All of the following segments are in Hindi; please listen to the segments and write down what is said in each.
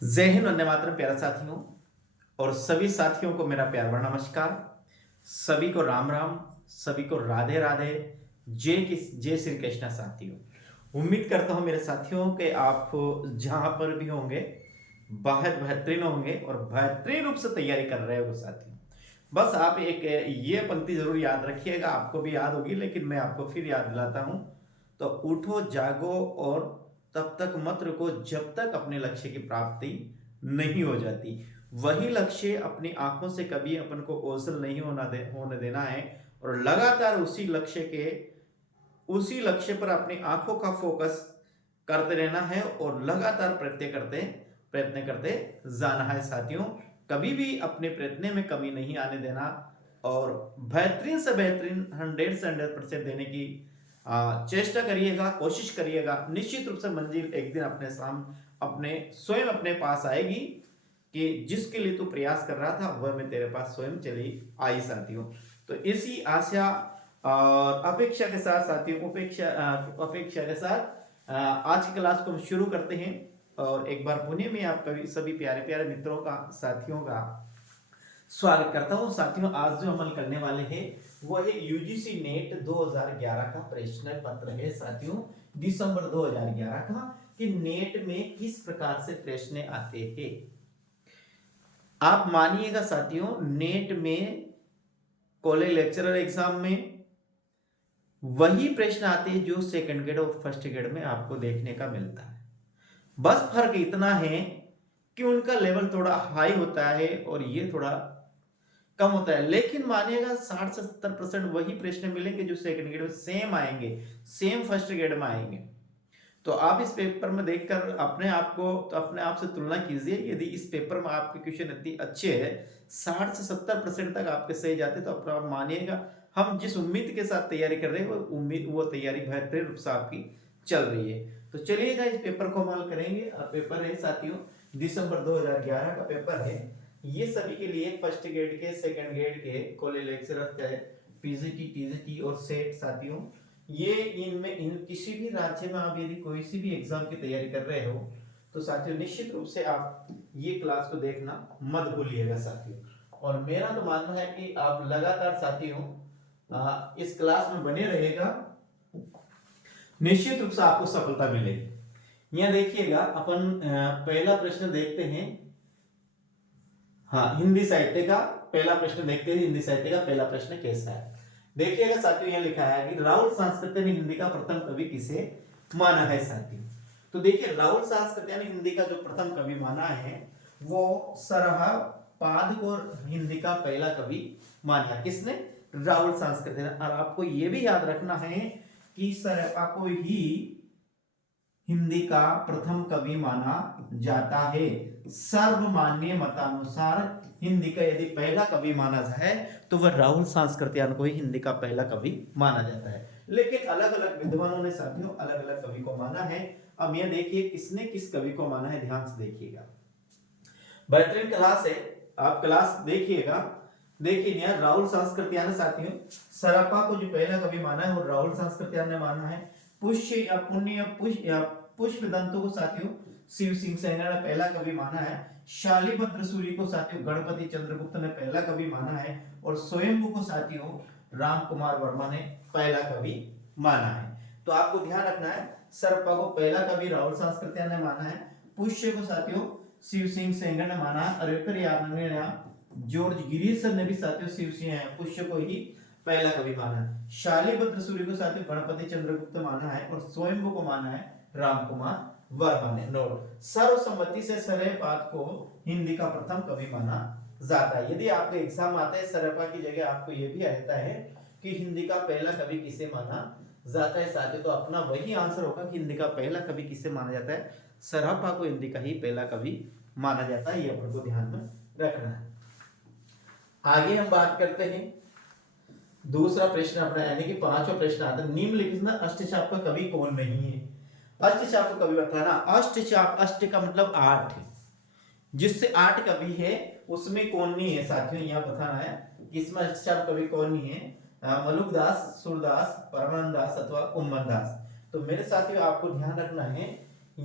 जय हिंद, वंदे मातरम। प्यारे साथियों और सभी साथियों को मेरा प्यार भरा नमस्कार। सभी को राम राम, सभी को राधे राधे। जय श्री कृष्ण साथियों। उम्मीद करता हूँ मेरे साथियों के आप जहाँ पर भी होंगे बहुत बेहतरीन होंगे और बेहतरीन रूप से तैयारी कर रहे हो साथियों। बस आप एक ये पंक्ति जरूर याद रखिएगा, आपको भी याद होगी लेकिन मैं आपको फिर याद दिलाता हूँ। तो उठो जागो और तब तक मत रुको जब तक अपने लक्ष्य की प्राप्ति नहीं हो जाती। वही लक्ष्य अपनी आंखों से कभी अपन को ओझल नहीं होने देना है और लगातार उसी लक्ष्य पर अपनी आंखों का फोकस करते रहना है और लगातार प्रयत्न करते जाना है साथियों। कभी भी अपने प्रयत्न में कमी नहीं आने देना और बेहतरीन से बेहतरीन 100% देने की चेष्टा करिएगा, कोशिश करिएगा। निश्चित रूप से मंजिल एक दिन अपने स्वयं अपने पास आएगी कि जिसके लिए तू प्रयास कर रहा था वह मैं तेरे पास स्वयं चली आई साथियों। तो इसी आशा और अपेक्षा के साथ साथियों, अपेक्षा के साथ आज की क्लास को हम शुरू करते हैं। और एक बार पुनः में आप सभी प्यारे प्यारे मित्रों का, साथियों का स्वागत करता हूं। साथियों, आज जो अमल करने वाले हैं वो है यूजीसी नेट 2011 का प्रश्न पत्र है साथियों, दिसंबर 2011 का, कि नेट में किस प्रकार से प्रश्न आते हैं। आप मानिएगा साथियों, नेट में कॉलेज लेक्चरर एग्जाम में वही प्रश्न आते हैं जो सेकंड ग्रेड और फर्स्ट ग्रेड में आपको देखने का मिलता है। बस फर्क इतना है कि उनका लेवल थोड़ा हाई होता है और ये थोड़ा कम होता है। लेकिन मानिएगा 60 से 70% वही प्रश्न मिलेंगे जो सेकंड ग्रेड में सेम आएंगे, सेम फर्स्ट ग्रेड में आएंगे। तो आप इस पेपर में देखकर अपने आप से तुलना कीजिए। यदि इस पेपर में आपके क्वेश्चन इतनी अच्छे हैं, 60 से 70% तक आपके सही जाते, तो आप मानिएगा हम जिस उम्मीद के साथ तैयारी कर रहे हैं वो तैयारी बेहतरीन रूप से आपकी चल रही है। तो चलिएगा इस पेपर को अमल करेंगे। पेपर है साथियों, दिसंबर 2011 का पेपर है। ये सभी के लिए फर्स्ट ग्रेड के, सेकंड ग्रेड के, कॉलेज लेक्चरर चाहे पीजीटी, टीजीटी और सेट साथियों, ये इन किसी भी राज्य में आप यदि कोई सी भी एग्जाम की तैयारी कर रहे हो तो साथियों निश्चित रूप से आप ये क्लास को देखना मत भूलिएगा साथियों। और मेरा तो मानना है कि आप लगातार साथियों इस क्लास में बने रहेगा, निश्चित रूप से आपको सफलता मिलेगी। यहाँ देखिएगा, अपन पहला प्रश्न देखते हैं। हाँ, हिंदी साहित्य का पहला प्रश्न देखते हैं। हिंदी साहित्य का पहला प्रश्न कैसा है, देखिएगा साथियों। यहाँ लिखा है कि राहुल सांस्कृत्य ने हिंदी का प्रथम कवि किसे माना है साथियों। तो देखिए, राहुल सांस्कृत्य ने हिंदी का जो प्रथम कवि माना है वो सरहपाद को हिंदी का पहला कवि माना। किसने? राहुल सांस्कृत्य ने। और आपको ये भी याद रखना है कि सरहपा को ही हिंदी का प्रथम कवि माना जाता है। सर्वमान्य मतानुसार हिंदी का यदि पहला कवि माना जाए तो वह राहुल सांस्कृत्यायन को ही हिंदी का पहला कवि माना जाता है। लेकिन अलग अलग विद्वानों ने साथियों अलग अलग कवि को माना है। अब यह देखिए किसने किस कवि को माना है, ध्यान से देखिएगा। बेहतरीन क्लास है, आप क्लास देखिएगा। देखिए यहाँ राहुल सांस्कृत्यायन साथियों, सरपा को जो पहला कवि माना है वो राहुल सांस्कृत्यायन ने माना है। पुष्य या पुण्य या पुष्प दंतों को साथियों शिव सिंह सेना ने पहला कवि माना है। शालिभद्र सूरी को साथियों गणपति चंद्रगुप्त ने पहला कवि माना है। और स्वयंभू को साथियों राम कुमार वर्मा ने पहला कवि माना है। तो आपको ध्यान रखना है, सरपा को पहला कवि राहुल सांस्कृत्यायन ने माना है। पुष्य को साथियों शिव सिंह सेंगर ने माना है। और जॉर्ज गिरीशन ने भी साथियों शिव सिंह पुष्य को ही पहला कवि माना है। शालिभद्र सूरी को साथियों गणपति चंद्रगुप्त माना है और स्वयंभू को माना है राम कुमार वर्मा ने। नोट, सर्वसम्मति से सरहपाद को हिंदी का प्रथम कवि माना जाता है। यदि आपके एग्जाम आता है सरहपा की जगह आपको यह भी रहता है कि हिंदी का पहला कवि किसे माना जाता है साथियों, तो अपना वही आंसर होगा कि हिंदी का पहला कवि किसे माना जाता है, सरहपा को हिंदी का ही पहला कवि माना जाता है। ये अपन को ध्यान में रखना है। आगे हम बात करते हैं दूसरा प्रश्न अपना, यानी कि पांचवा प्रश्न आता है, निम्नलिखित में अष्टचाप का कवि कौन नहीं है। अष्टचाप का कवि बताना। अष्टचाप, अष्ट का मतलब 8, जिससे 8 कवि है उसमें कौन नहीं है साथियों, यहाँ बताना है इसमें अष्टचाप कवि कौन नहीं है। मलुकदास, सूरदास, परमानंद दास अथवा उम्मन दास। तो मेरे साथियों आपको ध्यान रखना है,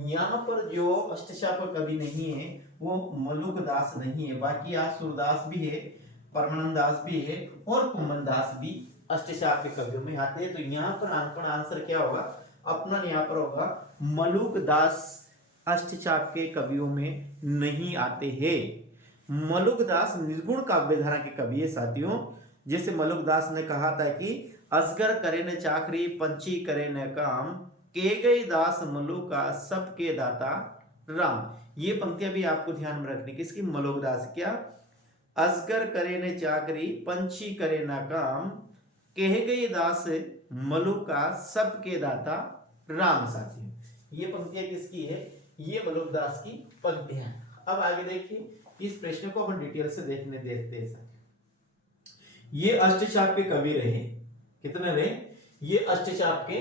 यहाँ पर जो अष्टचाप कवि नहीं है वो मलुक दास नहीं है, बाकी यहाँ सूरदास भी है, परमानंद दास भी है और कुम्मन दास भी अष्टचाप के कवियों में आते हैं। तो यहाँ पर आंसर क्या होगा अपना, यहाँ पर होगा मलुक दास अष्टचाप के कवियों में नहीं आते हैं। मलुक दास निर्गुण काव्य धारा के कवि है साथियों। जैसे मलुक दास ने कहा था कि असगर करे न चाकरी, पंछी करे न काम, के गई दास मलुका सबके दाता राम। ये पंक्तियां भी आपको ध्यान में रखनी, किसकी, मलुक दास। क्या, असगर करे न चाकरी, पंछी करे न काम, कह गई दास मलुका सबके दाता राम। साथियों ये पंक्तियां किसकी है, ये मलुक दास की पंक्तियां। अब आगे देखिए, इस प्रश्न को अपन डिटेल से देखने देते हैं। ये अष्टचाप के कवि रहे, कितने रहे, ये अष्टचाप के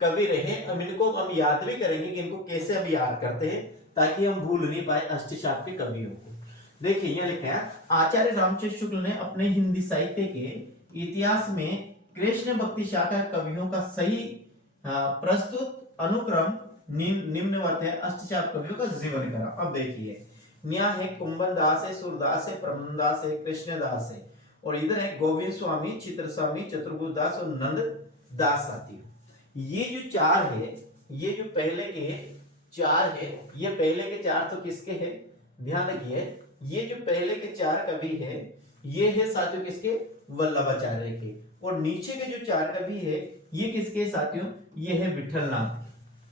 कवि रहे। अब इनको हम याद भी करेंगे कि इनको कैसे हम याद करते हैं ताकि हम भूल नहीं पाए अष्टचाप के कवियों को। देखिए यह लिखा है, आचार्य रामचंद्र शुक्ल ने अपने हिंदी साहित्य के इतिहास में कृष्ण भक्ति शाखा कवियों का सही प्रस्तुत अनुक्रम निम्नवत है। अष्टचाप कवियों का जीवन करा। अब देखिए, यहाँ है कुंभन दास है, सूरदास है, परमन दास है, कृष्णदास है, और इधर है गोविंद स्वामी, चित्र स्वामी, चतुर्भुज दास और नंद दास। साथी ये जो चार है, ये जो पहले के चार है, ये पहले के चार तो किसके हैं, ध्यान रखिए, ये जो पहले के चार कवि है ये है साथियों किसके, वल्लभाचार्य के। और नीचे के जो चार कवि है ये किसके साथियों, ये है विठलनाथ।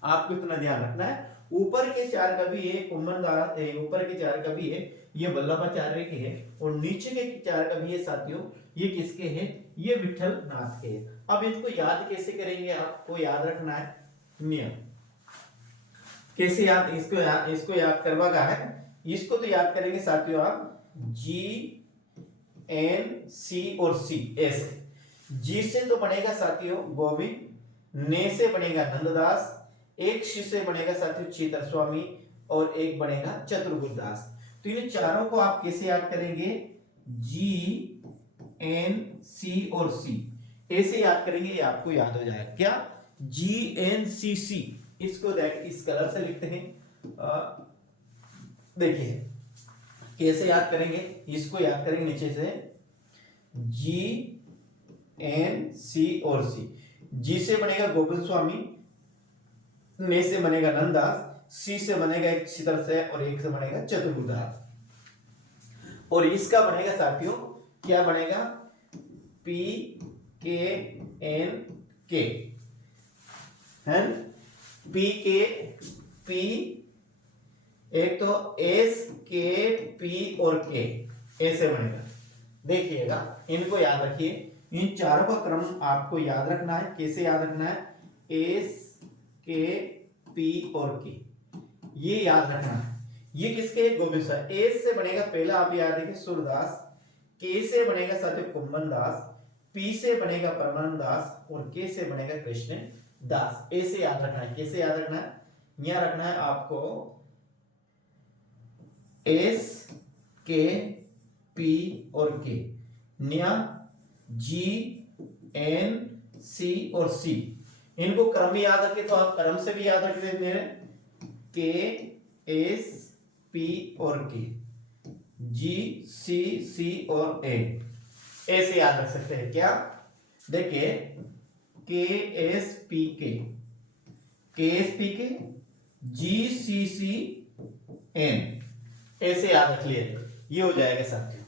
आपको इतना ध्यान रखना है, ऊपर के चार कवि है कुम्भन दास, ऊपर के चार कवि है ये वल्लभाचार्य के हैं, और नीचे के चार कवि है साथियों ये किसके हैं, ये विठलनाथ के हैं। अब इसको याद कैसे करेंगे, आपको याद रखना है नियम, कैसे याद, इसको याद करवाना है। इसको तो याद करेंगे साथियों आप जी एन सी और सी ऐसे। जी से तो बनेगा साथियों गोविंद, ने से बनेगा नंददास, एक शी से बनेगा साथियों चित्र स्वामी, और एक बनेगा चतुर्भुज दास। तो इन चारों को आप कैसे याद करेंगे, जी एन सी और सी ऐसे याद करेंगे, ये आपको याद हो जाएगा। क्या, जी एन सी सी, इसको देख इस कलर से लिखते हैं। देखिए कैसे याद करेंगे, इसको याद करेंगे नीचे से जी एन सी और सी। जी से बनेगा गोविंद स्वामी, ने से बनेगा नंददास, सी से बनेगा एक चित्र से, और एक से बनेगा चतुर्भुज दास, और इसका बनेगा साथियों क्या बनेगा, पी के एन के है, पी के पी, एक तो एस के पी और के ऐसे बनेगा। देखिएगा इनको याद रखिए, इन चारों का क्रम आपको याद रखना है। कैसे याद रखना है, एस के पी और के, ये याद रखना है। ये किसके, गोविंद दास। एस से बनेगा पहला आप याद रखिए सूरदास, के से बनेगा साथियों कुम्भन दास, पी से बनेगा परमानंद दास, और के से बनेगा कृष्ण दास। ऐसे याद रखना है। कैसे याद रखना है, यहां रखना है आपको एस के पी और के, न्या जी एन सी और सी। इनको क्रम याद रखे तो आप क्रम से भी याद रख देते हैं, के एस पी और के, जी सी सी और ए, ऐसे याद रख सकते हैं। क्या, देखिए के एस पी के, जी सी सी एन, ऐसे याद रख लिए, ये हो जाएगा साथियों।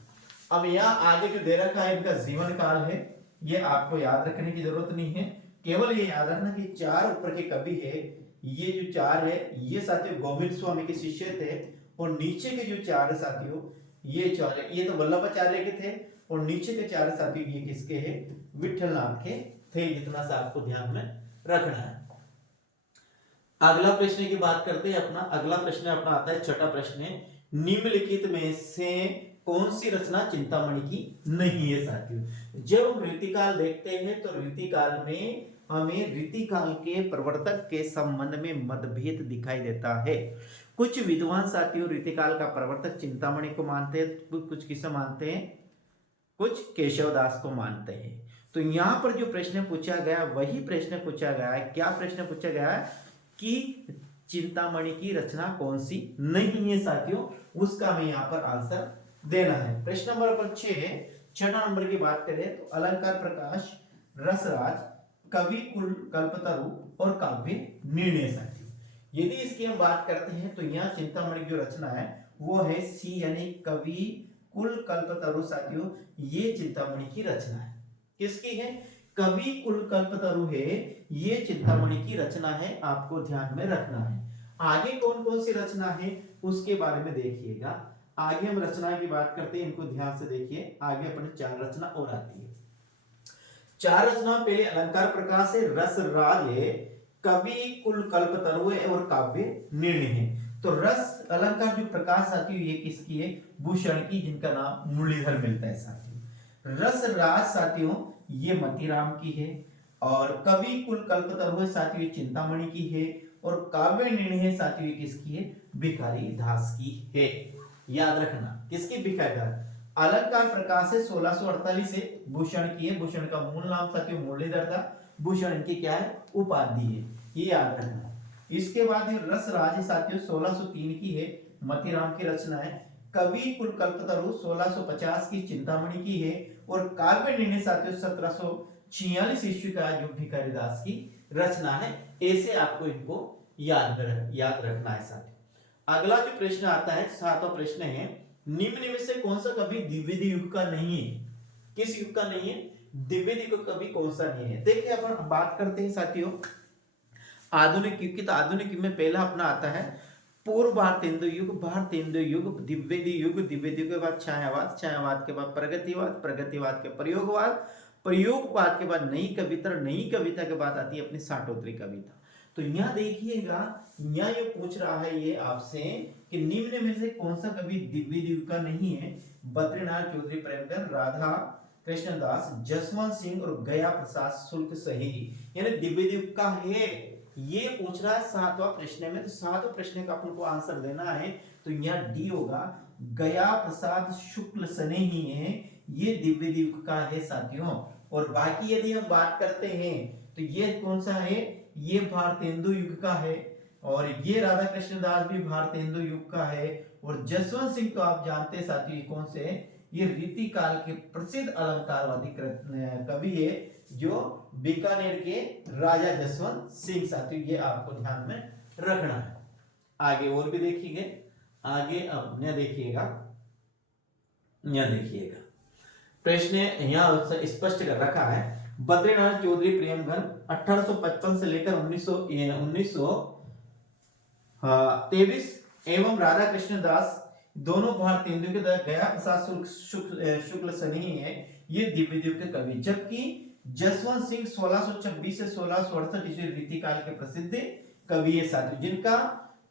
अब यहाँ आगे जो दे रखा है इनका जीवन काल है, ये आपको याद रखने की जरूरत नहीं है, केवल ये याद रखना कि चार ऊपर के कवि है, ये जो चार है ये साथियों गोविंद स्वामी के शिष्य थे, और नीचे के जो चार साथियों ये चार, ये तो वल्लभाचार्य के थे, और नीचे के चार साथियों ये किसके हैं, विठलनाथ के थे। इतना सा आपको ध्यान में रखना है। अगला प्रश्न की बात करते हैं अपना। अगला प्रश्न अपना आता है छठा प्रश्न, निम्नलिखित में से कौन सी रचना चिंतामणि की नहीं है साथियों। जब हम रीतिकाल देखते हैं तो रीतिकाल में हमें रीतिकाल के प्रवर्तक के संबंध में मतभेद दिखाई देता है। कुछ विद्वान साथियों रीतिकाल का प्रवर्तक चिंतामणि को मानते हैं, कुछ किसे मानते हैं, कुछ केशवदास को मानते हैं। तो यहाँ पर जो प्रश्न पूछा गया वही प्रश्न पूछा गया है। क्या प्रश्न पूछा गया है कि चिंतामणि की रचना कौन सी नहीं है साथियों, उसका हमें यहाँ पर आंसर देना है। प्रश्न नंबर 6, 6 नंबर की बात करें तो अलंकार प्रकाश, रसराज, कवि कुल कल्पतरु और काव्य निर्णय साथियों। यदि इसकी हम बात करते हैं तो यहाँ चिंतामणि की जो रचना है वो है सी यानी कवि कुल कल्पतरु साथियों, ये चिंतामणि की रचना है। किसकी है? कवि कुल कल्पतरु है, ये चिंतामणि की रचना है, आपको ध्यान में रखना है। आगे कौन कौन सी रचना है उसके बारे में देखिएगा। आगे हम रचना की बात करते हैं, इनको ध्यान से देखिए। आगे अपने 4 रचना और आती है। 4 रचना पहले अलंकार प्रकाश है, रस राज है, कवि कुल कल्पतरु है और काव्य निर्णय है। तो रस अलंकार जो प्रकाश आती है ये किसकी है? भूषण की, जिनका नाम मुरलीधर मिलता है साथियों। रस राज साथियों ये मतीराम की है, और कवि कुल कल्पतरु है साथियों ये चिंतामणि की है, और काव्य निर्णय साथियों किसकी है? भिखारी दास की है। याद रखना किसकी? भिखारी दास। अलंकार प्रकाश है 1648 से, भूषण की है। भूषण का मूल नाम साथियों मुरलीधर था, भूषण इनकी क्या है? उपाधि है, ये याद रखना। इसके बाद ये रस राज साथियों 1603 की है, मतीराम की रचना है। कवि कुल कल्पतरु 1650 की चिंतामणि की है, और काव्य निर्णय साथियों 1746 ईस्वी का जो भिखारी दास की रचना है। ऐसे आपको इनको याद रखना है साथियों। अगला जो प्रश्न आता है 7वां प्रश्न है, निम्न में से कौन सा कवि द्विवेदी युग का नहीं है? किस युग का नहीं है? द्विवेदी युग का कवि कौन सा नहीं है? देखिए अपन बात करते हैं साथियों आधुनिक युग की। तो आधुनिक युग में पहला अपना आता है पूर्व भारतेंदु युग, भारतेंदु युग, द्विवेदी युग, द्विवेदी युग के बाद छायावाद, छायावाद के बाद प्रगतिवाद, प्रगतिवाद के प्रयोगवाद, प्रयोगवाद के बाद नई कविता, नई कविता के बाद आती है अपनी साठोत्तरी कविता। तो यहाँ देखिएगा, यहाँ ये पूछ रहा है ये आपसे कि निम्न में से कौन सा कवि द्विवेदी युग का नहीं है? बद्रीनाथ चौधरी प्रेमचंद, राधा कृष्णदास, जसवंत सिंह और गया प्रसाद शुक्ल सही, यानी द्विवेदी युग का है, ये पूछ रहा है 7वां प्रश्न में। तो 7वें प्रश्न का अपन को आंसर देना है, तो यहाँ डी होगा, गया प्रसाद शुक्ल सने ही है, ये द्विवेदी युग का है साथियों। और बाकी यदि हम बात करते हैं तो ये कौन सा है? ये भारतेंदु युग का है, और ये राधा कृष्णदास भी भारतेंदु युग का है, और जसवंत सिंह तो आप जानते हैं साथियों कौन से है? ये रीति काल के प्रसिद्ध अलंकारवादी कवि है, जो बीकानेर के राजा जसवंत सिंह साथियों, ये आपको ध्यान में रखना है। आगे और भी देखिए, आगे अब यह देखिएगा, यह देखिएगा प्रश्न यहाँ स्पष्ट कर रखा है। बद्रीनाथ चौधरी प्रेमघन 1855 से लेकर 1923 एवं राधा कृष्णदास दोनों भारतेंदु के द्वारा गया प्रसाद शुक्ल सनी है, ये द्विवेदी युग के कवि। जबकि जसवंत सिंह 1626 से 1668 ईस्वी रीति काल के प्रसिद्ध कवि है साथियों, जिनका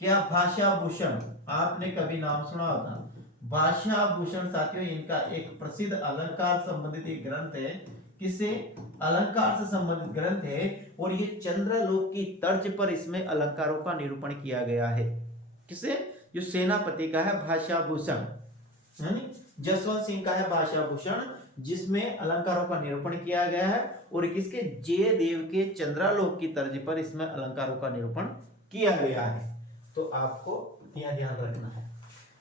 क्या भाषा भूषण, आपने कभी नाम सुना होगा भाषा भूषण साथियों, इनका एक प्रसिद्ध अलंकार संबंधित एक ग्रंथ है। किससे? अलंकार से संबंधित ग्रंथ है, और ये चंद्रलोक की तर्ज पर इसमें अलंकारों का निरूपण किया गया है। किसे? जो सेनापति का है भाषा भूषण, जसवंत सिंह का है भाषा भूषण, जिसमें अलंकारों का निरूपण किया गया है, और किसके? जयदेव के चंद्रलोक की तर्ज पर इसमें अलंकारों का निरूपण किया गया है। तो आपको यह ध्यान रखना है।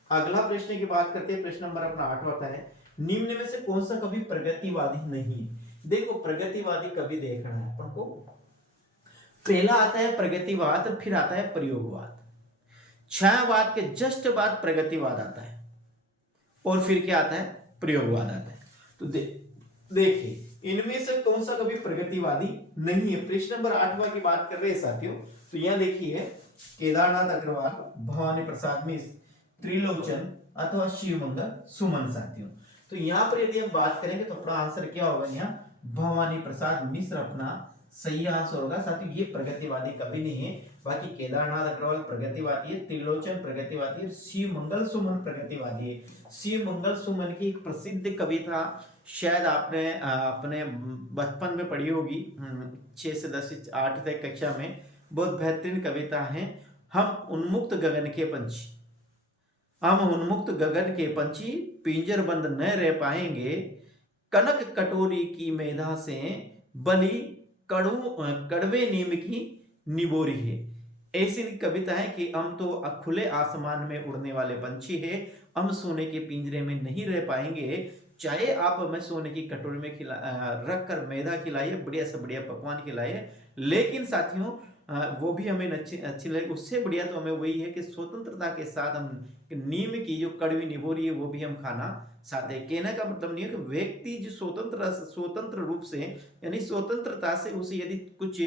अगला प्रश्न की बात करते हैं, प्रश्न नंबर अपना 8वां आता है, निम्न में से कौन सा कवि प्रगतिवादी नहीं? देखो प्रगतिवादी कवि देखना है अपन को। पहला आता है प्रगतिवाद, फिर आता है प्रयोगवाद, छायावाद के जस्ट बाद प्रगतिवाद आता है, और फिर क्या आता है? प्रयोगवाद आता है। तो देखिए इनमें से कौन सा कवि प्रगतिवादी नहीं है? प्रश्न नंबर 8वां की बात कर रहे हैं साथियों। तो यहां देखिए केदारनाथ अग्रवाल, भवानी प्रसाद मिश्र, त्रिलोचन अथवा शिवमंगल सुमन साथियों। तो यहाँ पर यदि हम बात करेंगे तो अपना आंसर क्या होगा? यहाँ भवानी प्रसाद मिश्र अपना सही आंसर होगा साथियों। ये प्रगतिवादी कवि नहीं है। बाकी केदारनाथ अग्रवाल प्रगतिवादी है, त्रिलोचन प्रगतिवादी है, शिवमंगल सुमन प्रगतिवादी है। शिवमंगल सुमन की एक प्रसिद्ध कविता शायद आपने अपने बचपन में पढ़ी होगी, 6 से 10 8 तक कक्षा में, बहुत बेहतरीन कविता है। हम उन्मुक्त गगन के पंछी, हम उन्मुक्त गगन के पंछी पिंजर बंद न रह पाएंगे, कनक कटोरी की मेधा से बली कड़वे नीम की निबोरी है। ऐसी कविता है कि हम तो खुले आसमान में उड़ने वाले पंछी है, हम सोने के पिंजरे में नहीं रह पाएंगे, चाहे आप हमें सोने की कटोरी में रख कर मैदा खिलाइए, बढ़िया से बढ़िया पकवान खिलाइए, लेकिन साथियों वो भी हमें अच्छी अच्छी लगे, उससे बढ़िया तो हमें वही है कि स्वतंत्रता के साथ हम नीम की जो कड़वी निभोरी है वो भी हम खाना चाहते हैं। कहने का मतलब नहीं है कि व्यक्ति जो स्वतंत्र रूप से यानी स्वतंत्रता से उसे यदि कुछ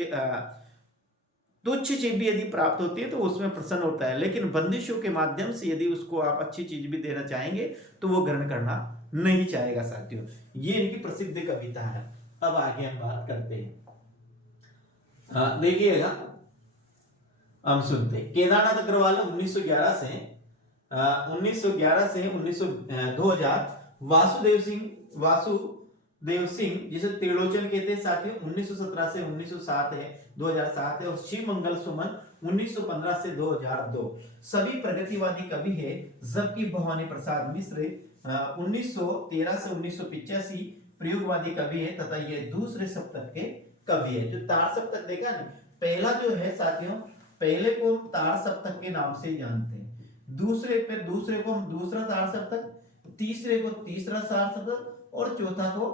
तुच्छ चीज भी यदि प्राप्त होती है तो उसमें प्रसन्न होता है, लेकिन बंदिशों के माध्यम से यदि उसको आप अच्छी चीज भी देना चाहेंगे तो वो ग्रहण करना नहीं चाहेगा साथियों। ये इनकी प्रसिद्ध कविता है। अब आगे हम बात करते हैं, देखिएगा हम सुनते हैं। केदारनाथ अग्रवाल 1911 से 2000 वासुदेव सिंह जिसे त्रिलोचन कहते हैं साथियों 1917 से 1907 है, 2007 है, और शिव मंगल सुमन 1915 से 2002 सभी प्रगतिवादी कवि है, जबकि भवानी प्रसाद मिश्र 1913 से 1985 प्रयोगवादी कवि है तथा ये दूसरे सप्तक के कवि है। जो तार सप्तक देखा नहीं, पहला जो है साथियों, पहले को हम तार सप्तक के नाम से जानते हैं, दूसरे को हम दूसरा तार सप्तक, तीसरे को तीसरा तार सप्तक और चौथा को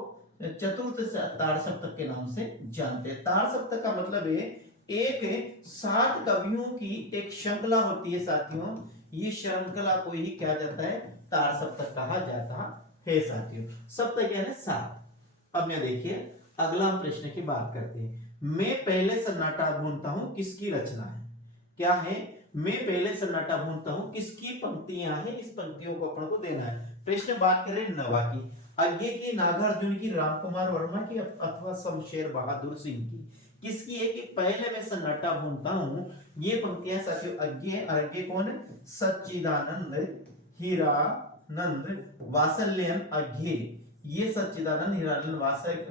चतुर्थ तार सप्तक के नाम से जानते हैं। तार सप्तक का मतलब है एक 60 कवियों की एक श्रृंखला होती है साथियों, ये श्रृंखला को ही क्या जाता है, तार सप्तक कहा जाता है साथियों। सप्तक यानी 7। अब मैं देखिए अगला हम प्रश्न की बात करते हैं। मैं पहले सन्नाटा भूनता हूं किसकी रचना है, क्या है, मैं पहले सन्नाटा भूनता हूं किसकी पंक्तियां हैं, इस पंक्तियों को अपन को देना है। प्रश्न बात करें नवा की, आगे की, नागार्जुन की, रामकुमार वर्मा की अथवा शमशेर बहादुर सिंह की, किसकी है कि पहले मैं सन्नाटा भूनता हूं, ये पंक्तियां साथियों आगे कौन है, सच्चिदानंद हीरानंद वात्सल्यन अघ्ये, ये सच्चिदानंद हीरानंद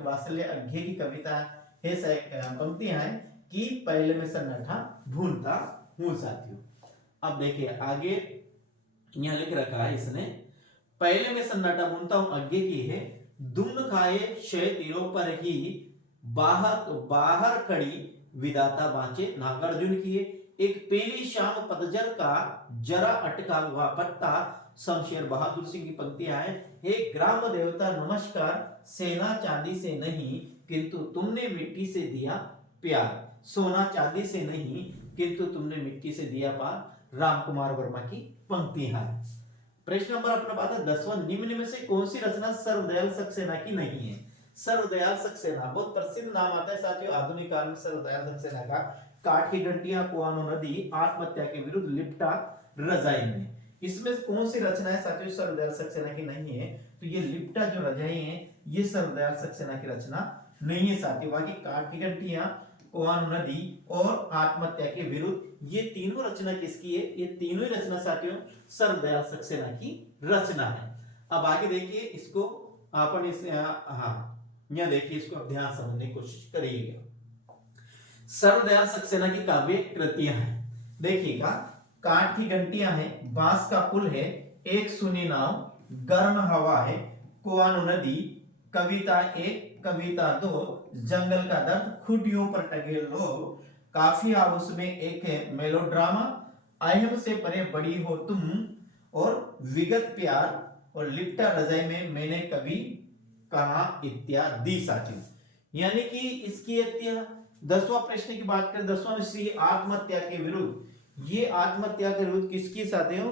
वात्सल्य अघ्ये की कविता है, पंक्तियां हैं कि पहले मैं सन्नाटा भूनता हूं साथियों। अब देखिए आगे यहां लिख रखा है इसने, पहले मैं सन्नाटा भूनता हूं आगे की है, दुम्न खाए शय तीरों पर ही बाहर खड़ी विदाता बांचे, नागार्जुन की है। एक पीली शाम पतझर का जरा अटका हुआ पत्ता, शमशेर बहादुर सिंह की पंक्तियां हैं, हे ग्राम देवता नमस्कार, सेना चांदी से नहीं किंतु तुमने मिट्टी से दिया प्यार, सोना चांदी से नहीं किंतु तुमने मिट्टी से दिया प्यार, रामकुमार वर्मा की पंक्तियां हैं। प्रश्न नंबर अपना बात है 10वां, निम्न में से कौन सी रचना सर्वदयाल सक्सेना की नहीं है। सर्वदयाल सक्सेना बहुत प्रसिद्ध नाम आता है साथियों आधुनिक काल में सर्वदयाल सक्सेना का। काठ की घंटियां, कुआनो नदी, आत्महत्या के विरुद्ध, लिप्टा, रजाई में, इसमें कौन सी रचना है साथियों सर्वदयाल सक्सेना की नहीं है, तो ये लिप्टा जो रजाई है ये सर्वदयाल सक्सेना की रचना नहीं है साथियों। बाकी काठ की घंटियां, कुआनो नदी और आत्महत्या के विरुद्ध, ये तीनों रचना किसकी है, ये तीनों ही रचना साथियों सर्वदयाल सक्सेना की रचना है। अब आगे देखिए इसको अपन इस यहाँ देखिए इसको अब ध्यान समझने की कोशिश करिएगा। सर्वदयाल सक्सेना की काव्य कृतियां हैं, देखिएगा काठ की घंटियां हैं, बांस का पुल है, एक सुनी नाव, गर्म हवा है, कुआनो नदी, कविता 1, कविता 2, जंगल का दर्द, खुटियों पर टंगे लोग, काफी हाउस में एक मेलोड्रामा, अहम से परे बड़ी हो तुम, और विगत प्यार, और लिप्टा रजाई में मैंने कभी कहा इत्यादि साथियों। यानी कि इसकी 10वां प्रश्न की बात करें, 10वां विषय आत्महत्या के विरुद्ध, ये आत्महत्या के विरुद्ध किसकी साथियों,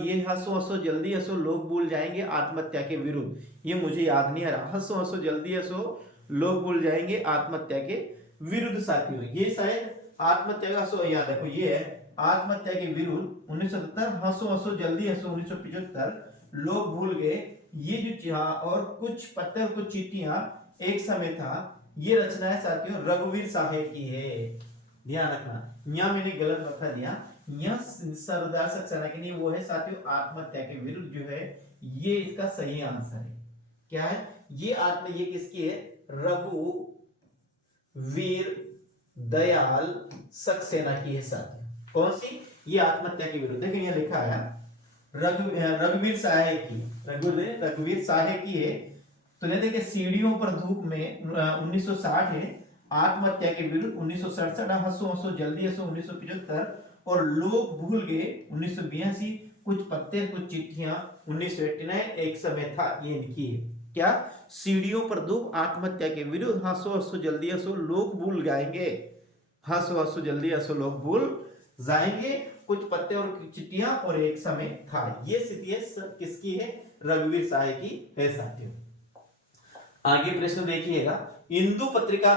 ये हंसो हंसो जल्दी हंसो लोग भूल जाएंगे, आत्महत्या के विरुद्ध, ये मुझे याद नहीं आ रहा, हंसो हंसो जल्दी हंसो लोग भूल जाएंगे आत्महत्या के विरुद्ध साथियों। ये शायद आत्महत्या का सो याद रखो, ये है आत्महत्या के विरुद्ध 1970, हंसो हंसो जल्दी हंसो 1975, लोग भूल गए, ये जो चाह और कुछ पत्थर कुछ चीटियां एक समय था, ये रचना है साथियों रघुवीर साहेब की है। ध्यान रखना यहाँ मैंने गलत बता दिया, यहाँ सर्वदयाल सक्सेना की नहीं, वो है साथियों आत्महत्या के विरुद्ध जो है, ये इसका सही आंसर है। क्या है ये किसकी है, रघुवीर दयाल सक्सेना की है साथियों। कौन सी, ये आत्महत्या के विरुद्ध। देखिए यहाँ लिखा है रघुवीर साहेब की, रघुवीर साहेब की है। तो देखिए सीढ़ियों पर धूप में 1960 है, आत्महत्या के विरुद्ध 1967, हंसो हंसो जल्दी हंसो 1975, और लोग भूल गए 1982, कुछ पत्ते कुछ चिट्ठियां 1989, एक समय था, ये इनकी है। क्या? सीढ़ियों पर दो, आत्महत्या के विरुद्ध, हंसो हंसो जल्दी हंसो लोग भूल जाएंगे, हंसो हंसो जल्दी हंसो लोग भूल जाएंगे, कुछ पत्ते और चिट्ठियां, और एक समय था। ये स्थिति किसकी है? रघुवीर सहाय की है साथियों। आगे प्रश्न देखिएगा, इंदु पत्रिका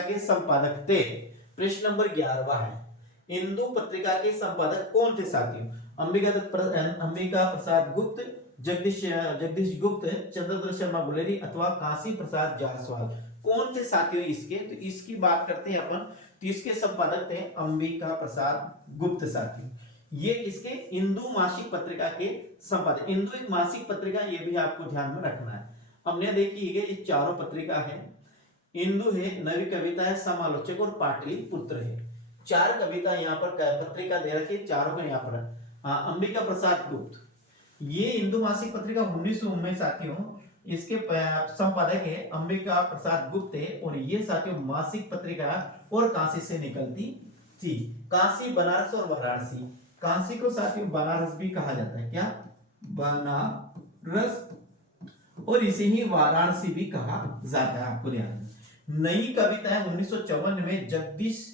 के संपादक थे। प्रश्न नंबर 11वां है, इंदु पत्रिका के संपादक कौन थे साथियों? अंबिका प्रसाद गुप्त, जगदीश गुप्त, चंद्रधर शर्मा गुलेरी अथवा काशी प्रसाद जायसवाल। कौन थे साथियों इसके? तो इसकी बात करते हैं अपन, तो इसके संपादक थे अंबिका प्रसाद गुप्त साथियों। ये इसके इंदु मासिक पत्रिका के संपादक। इंदु एक मासिक पत्रिका, ये भी आपको ध्यान में रखना है। हमने देखिए ये चारों पत्रिका है, इंदु है, नवी कविता है, समालोचक और पाटलिपुत्र है। चार कविता यहाँ पर पत्रिका दे रखी है, चारों का यहाँ पर। अंबिका प्रसाद गुप्त, ये इंदु मासिक पत्रिका 1900 में साथियों इसके संपादक है अंबिका प्रसाद गुप्त है, और ये साथियों मासिक पत्रिका और काशी से निकलती थी। काशी, बनारस और वाराणसी। काशी को साथियों बनारस भी कहा जाता है, क्या? बनारस, और इसे ही वाराणसी भी कहा जाता है, आपको ध्यान। नई कविताएं 1954 में जगदीश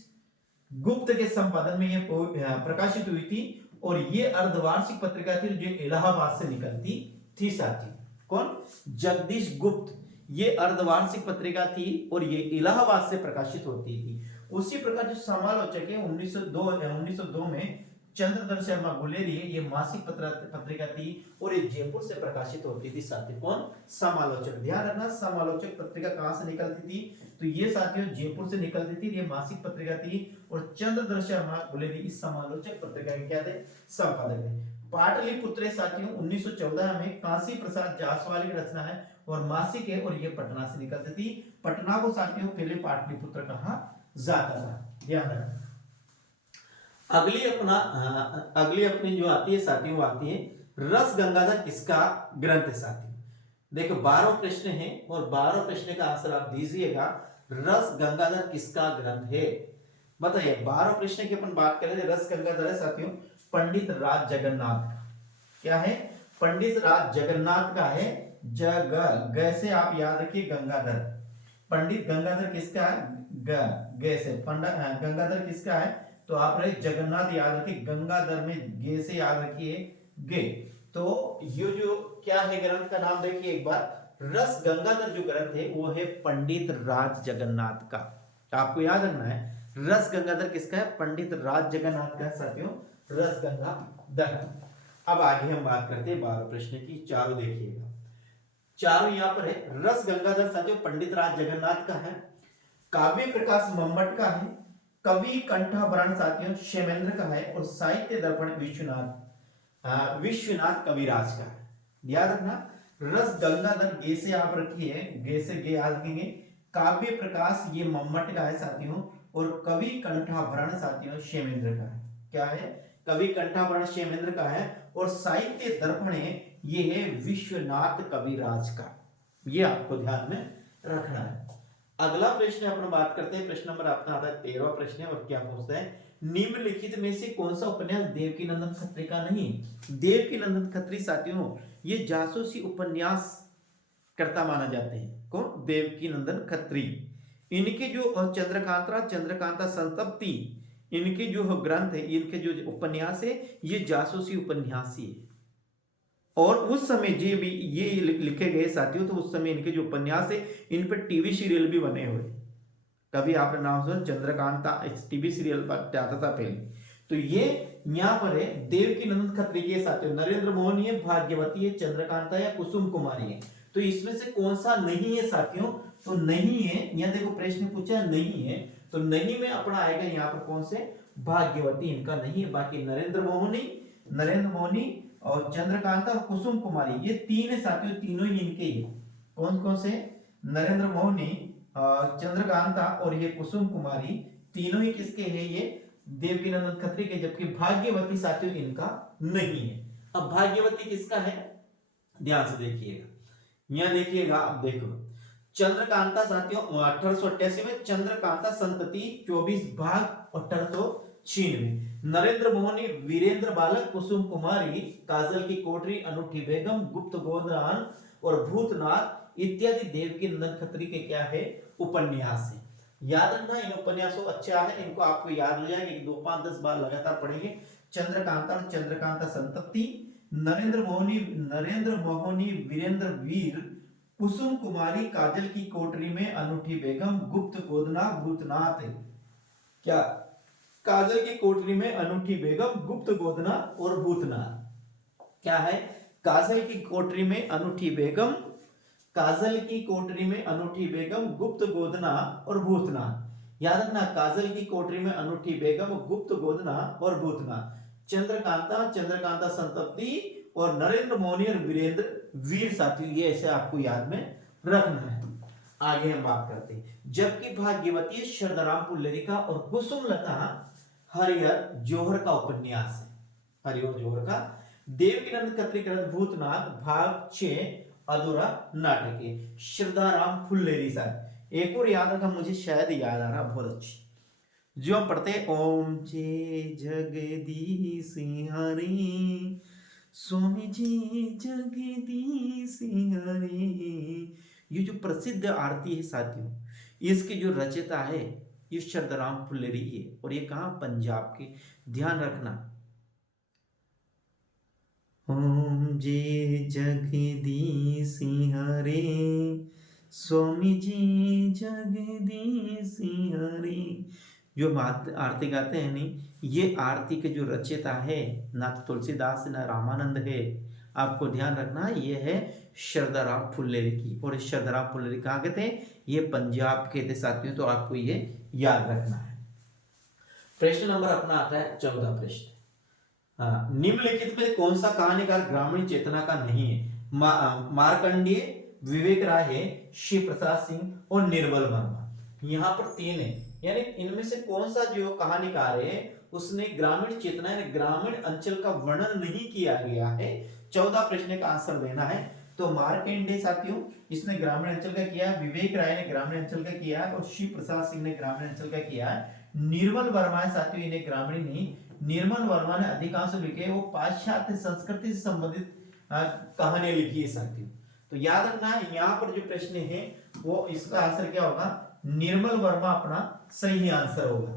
गुप्त के संपादन में ये प्रकाशित हुई थी, और ये अर्धवार्षिक पत्रिका थी जो इलाहाबाद से निकलती थी साथी। कौन? जगदीश गुप्त, ये अर्धवार्षिक पत्रिका थी और ये इलाहाबाद से प्रकाशित होती थी। उसी प्रकार जो समालोचक है 1902 में चंद्रधर शर्मा गुलेरी, ये मासिक पत्रिका थी और ये जयपुर से प्रकाशित होती थी साथी। कौन? समालोचक। ध्यान रखना, समालोचक पत्रिका कहां से निकलती थी? तो ये साथियों जयपुर से निकलती थी, ये मासिक पत्रिका थी, और चंद्रधर शर्मा गुलेरी इस समालोचक पत्रिका के क्या थे? संपादक थे। पाटलिपुत्र साथियों 1914 में काशी प्रसाद जायसवाल की रचना है और मासिक है, और ये पटना से निकलती थी। पटना को साथियों पहले पाटलिपुत्र कहा जाता था, ध्यान रखना। अगली अपनी जो आती है साथियों, वो आती है रस गंगाधर किसका ग्रंथ है साथियों। देखो 12 प्रश्न हैं और 12 प्रश्न का आंसर आप दीजिएगा। रस गंगाधर किसका ग्रंथ है? बताइए। 12 प्रश्न की अपन बात करें, रस गंगाधर है साथियों पंडित राज जगन्नाथ। क्या है? पंडित राज जगन्नाथ का है। गैसे आप याद रखिए गंगाधर, पंडित गंगाधर किसका है? गैसे गंगाधर किसका है? तो आप रहे जगन्नाथ याद रखिए, गंगाधर में गे से याद रखिए गे। तो ये जो क्या है ग्रंथ का नाम देखिए एक बार, रस गंगाधर जो ग्रंथ है वो है पंडित राज जगन्नाथ का। आपको याद रखना है रस गंगाधर किसका है? पंडित राज जगन्नाथ का साथियों, रस गंगाधर। अब आगे हम बात करते हैं 12 प्रश्न की। चारों देखिएगा, चारों यहाँ पर है। रस गंगाधर साथियों पंडित राज जगन्नाथ का है, काव्य प्रकाश मम्मट का है, कवि कंठाभरण साथियों क्षेमेंद्र का है, और साहित्य दर्पण विश्वनाथ कविराज का है। याद रखना, रस गंगाधर गे से आप रखिए, गे से गे याद रखेंगे। काव्य प्रकाश ये मम्मट का है साथियों, और कवि कंठाभरण साथियों क्षेमेंद्र का है। क्या है? कवि कंठाभरण क्षेमेंद्र का है, और साहित्य दर्पण ये है विश्वनाथ कविराज का। ये आपको ध्यान में रखना है। अगला प्रश्न अपन बात करते हैं, प्रश्न नंबर अपना आता है 13वां प्रश्न है, और क्या पूछता है? निम्नलिखित में से कौन सा उपन्यास देवकीनंदन खत्री का नहीं? देवकीनंदन खत्री साथियों ये जासूसी उपन्यास कर्ता माना जाते हैं। कौन? देवकीनंदन खत्री। इनके जो चंद्रकांता संतप्ति, इनके जो ग्रंथ है, इनके जो उपन्यास है, ये जासूसी उपन्यास ही है। और उस समय भी ये लिखे गए साथियों, तो उस समय इनके जो उपन्यास है इन पर टीवी सीरियल भी बने हुए। कभी आपने नाम सुना चंद्रकांता? टीवी सीरियल पर आता था पहले। तो ये यहाँ पर है देवकीनंदन खत्री के साथियों, नरेंद्र मोहन है, भाग्यवती है, चंद्रकांता या कुसुम कुमारी है। तो इसमें से कौन सा नहीं है साथियों? तो नहीं है। यहाँ देखो प्रश्न पूछा नहीं है, तो नहीं में अपना आएगा यहाँ पर कौन से? भाग्यवती इनका नहीं है। बाकी नरेंद्र मोहनी और चंद्रकांता और कुसुम कुमारी ये तीन है साथियों, तीनों ही इनके ही। कौन कौन से? नरेंद्र मोहनी, चंद्रकांता और ये कुसुम कुमारी, तीनों ही किसके हैं? ये देवकीनंदन खत्री के। जबकि भाग्यवती साथियों इनका नहीं है। अब भाग्यवती किसका है? ध्यान से देखिएगा, यहां देखिएगा। अब देखो चंद्रकांता साथियों 1888 में, चंद्रकांता संतति 24 भाग 1896, नरेंद्र मोहनी, वीरेंद्र बालक, कुसुम कुमारी, काजल की कोठरी, अनूठी बेगम, गुप्त गोदान और भूतनाथ इत्यादि देवकी नंदन खत्री के क्या है उपन्यास है। याद रखना इन उपन्यासों अच्छा है, इनको आपको याद हो जाएगा कि 2 5 10 बार लगातार पढ़ेंगे। चंद्रकांता और चंद्रकांता संतति, नरेंद्र मोहनी, वीरेंद्र वीर, कुसुम कुमारी, काजल की कोठरी में, अनूठी बेगम, गुप्त गोदना, भूतनाथ है क्या, काजल की कोठरी में अनूठी बेगम, गुप्त गोदना और भूतनाथ क्या है, काजल की कोठरी में अनूठी बेगम, काजल की कोठरी में अनूठी बेगम, गुप्त गोदना और भूतनाथ। याद रखना काजल की कोठरी में अनूठी बेगम, गुप्त गोदना और भूतनाथ। चंद्रकांता, चंद्रकांता संतति और नरेंद्र मोहनी और वीरेंद्र वीर साथियों, ये ऐसे आपको याद में रखना है। आगे हम बात करते हैं। जबकि भाग्यवती शरदराम पुल्लेरी का और कुसुमलता हरिहर जौहर का उपन्यास है। हरिहर जौहर का। देवकीनंद खत्री कृत भूतनाथ भाग 6 अधूरा नाटक है। श्रद्धाराम फुल्लेरी साहब। एक और याद रखा, मुझे शायद याद आ रहा, बहुत अच्छी, जो हम पढ़ते हैं, ओम जे जगदीश हरि, स्वामी जी जगदीश हरि। ये जो प्रसिद्ध आरती है साथियों, इसके जो रचयिता है ये शरदराम फुल्लेरी है, और ये कहाँ पंजाब के, ध्यान रखना। ओम जे जगदीश हरे, स्वामी जी जगदीश हरे। जो आरती गाते हैं नहीं, ये आरती के जो रचयिता है ना तो तुलसीदास ना रामानंद है, आपको ध्यान रखना, ये है शरदाराम फुल्लेरी की। और इस शरदाराम फुल्लेरी कहाँ के थे, ये पंजाब के थे साथियों, तो आपको ये याद रखना है। प्रश्न नंबर अपना आता है 14 प्रश्न। हाँ, निम्नलिखित में कौन सा कहानीकार ग्रामीण चेतना का नहीं है। मार्कंडेय, विवेक राय है, शिव प्रसाद सिंह और निर्मल वर्मा। यहाँ पर 3 है, यानी इनमें से कौन सा जो कहानीकार है उसने ग्रामीण चेतना यानी ग्रामीण अंचल का वर्णन नहीं किया गया है। 14 प्रश्न का आंसर देना है। तो मार्कंडेय साथियों इसने ग्रामीण अंचल का किया, विवेक राय ने ग्रामीण अंचल का किया और शिव प्रसाद सिंह ने ग्रामीण अंचल का किया। निर्मल वर्मा साथियों इन्हें ग्रामीण नहीं, निर्मल वर्मा ने अधिकांश लिखे वो पाश्चात्य संस्कृति से संबंधित कहानियां लिखी है साथियों। तो याद रखना यहाँ पर जो प्रश्न है वो इसका आंसर क्या होगा, निर्मल वर्मा अपना सही आंसर होगा।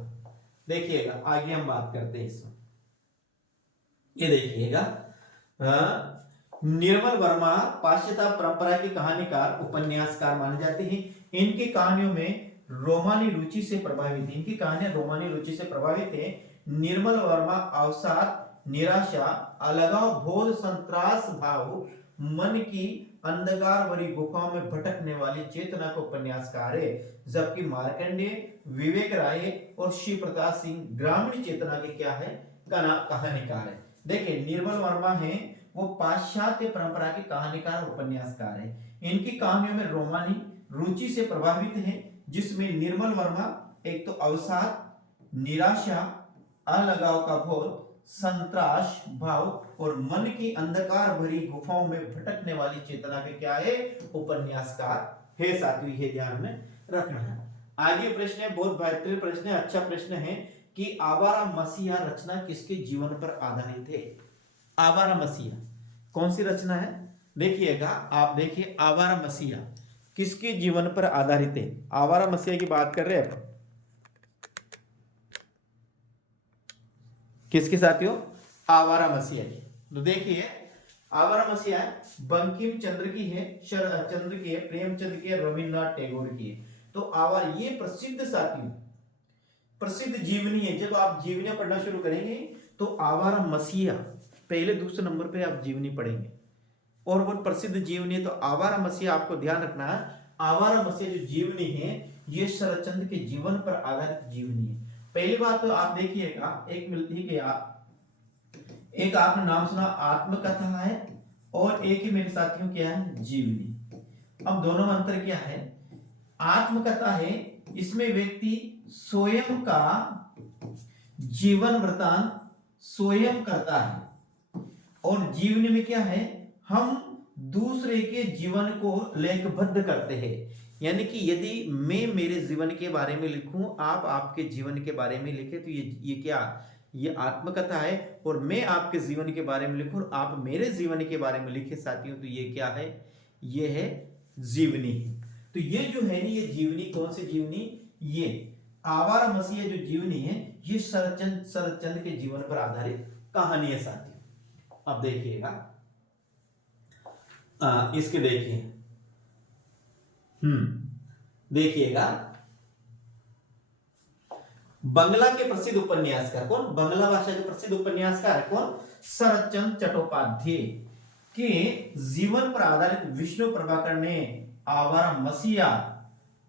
देखिएगा आगे हम बात करते हैं इसमें, ये देखिएगा निर्मल वर्मा पाश्चात्य परंपरा के कहानीकार उपन्यासकार माने जाते हैं। इनकी कहानियों में रोमानी रुचि से प्रभावित है, इनकी कहानियां रोमानी रुचि से प्रभावित है। निर्मल वर्मा अवसाद, निराशा, अलगाव, बोध, संत्रास भाव, मन की अंधकार भरी गुफाओं में भटकने वाली चेतना को उपन्यासकार है। जबकि मार्कंडेय, विवेक राय और शिव प्रसाद सिंह ग्रामीण चेतना के क्या है, कहानीकार है। देखिए निर्मल वर्मा है वो पाश्चात्य परंपरा के कहानीकार उपन्यासकार है। इनकी कहानियों में रोमानी रुचि से प्रभावित है, जिसमें निर्मल वर्मा एक तो अवसाद, निराशा, अलगाव का बोध, संत्रास भाव और मन की अंधकार भरी गुफाओं में भटकने वाली चेतना के क्या है, उपन्यासकार है साथियों, ये ध्यान में रखना है। आगे प्रश्न है, बहुत बेहतरीन प्रश्न है, अच्छा प्रश्न है कि आवारा मसीहा रचना किसके जीवन पर आधारित है। आवारा मसीहा कौन सी रचना है, देखिएगा आप देखिए, आवारा मसीहा किसके जीवन पर आधारित है। आवारा मसीहा की बात कर रहे हैं किसके साथियों, आवारा मसीहा की। तो देखिए आवारा मसीहा बंकिम चंद्र की है, शरद चंद्र की है, प्रेमचंद की है, रविन्द्रनाथ टैगोर की है। तो आवारा ये प्रसिद्ध साथियों प्रसिद्ध जीवनी है। जब आप जीवनी पढ़ना शुरू करेंगे तो आवारा मसीहा पहले दूसरे नंबर पे आप जीवनी पढ़ेंगे, और वो प्रसिद्ध जीवनी है। तो आवारा मसीहा आपको ध्यान रखना है, आवारा मसीहा जो जीवनी है ये शरदचंद्र के जीवन पर आधारित जीवनी है। पहली बात तो आप देखिएगा, एक मिलती है कि एक आपने नाम सुना आत्मकथा है, और एक ही मेरे साथियों क्या है, जीवनी। अब दोनों में अंतर क्या है, आत्मकथा है इसमें व्यक्ति स्वयं का जीवन वृतांत स्वयं करता है, और जीवनी में क्या है, हम दूसरे के जीवन को लेखबद्ध करते हैं। यानी कि यदि मैं मेरे जीवन के बारे में लिखूं, आप आपके जीवन के बारे में लिखें, तो ये क्या, ये आत्मकथा है। और मैं आपके जीवन के बारे में लिखूं और आप मेरे जीवन के बारे में लिखे साथियों, तो ये क्या है, ये है जीवनी। तो ये जो है ना, ये जीवनी, कौन सी जीवनी, ये आवारा मसीह जो जीवनी है, ये शरतचंद के जीवन पर आधारित कहानी है साथियों। अब देखिएगा, इसके देखिए, देखिएगा, बंगला के प्रसिद्ध उपन्यासकार कौन, बंगला भाषा के प्रसिद्ध उपन्यासकार है कौन, शरतचंद्र चट्टोपाध्याय के जीवन पर आधारित विष्णु प्रभाकर ने आवारा मसीहा